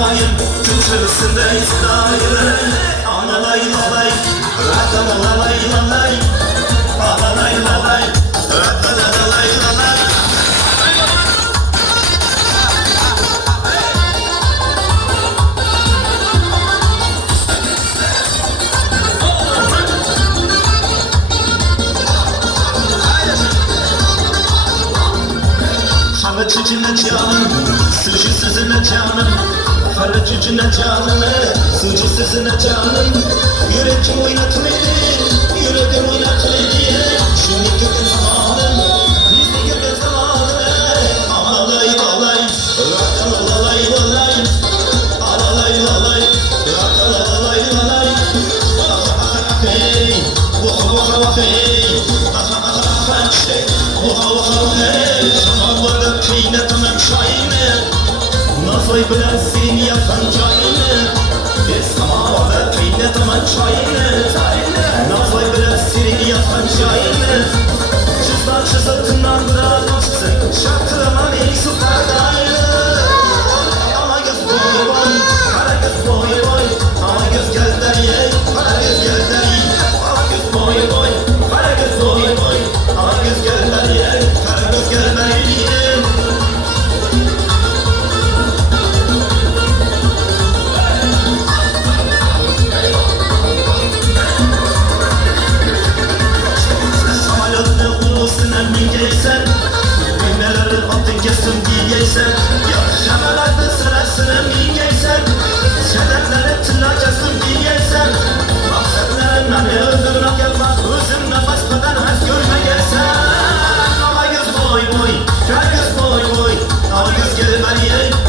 İbrahim kültürüsünde İsrail. Analay lalay, rakalalay lalay, alalay lalay, rakalalay lalay. Hala cicine canım, sucu sözüne canım. Hala cicine canım, sucu sözüne canım. Yüreğim oynat beni, yüreğim oynat beni. Şimdi gördüğün zamanım, bizi gördüğün zamanım. Alalay lalay, rakalalay lalay, alalay lalay, rakalalay lalay. Hey, waka waka waka hey, hey, waka waka hey. Şamallarda kıymetemem çayını, Nazoy bilen seni yakan çayını. Biz samalarda kıymetemem çayını, Nazoy bilen seni yakan çayını. Çızdan çızıltından bırak açsın, şartlaman iyi su kardayını. Ama göz boy boy, kara göz boy boy. Ama göz gel deriye, kara göz gel deriye. Ama göz boy boy, kara göz boy boy. Ama göz gel deriye, kara göz gel deriye. Giysen, neleri attın kesin giysen. Yaşamalarda sırasını giysen, şerefleri tırnak kesin giysen. Maksatlarından ne öldürmek yapmak, özümle başkadan haz görme gelsen. Ama göz boy boy, kara göz boy boy, ama göz gel beriye.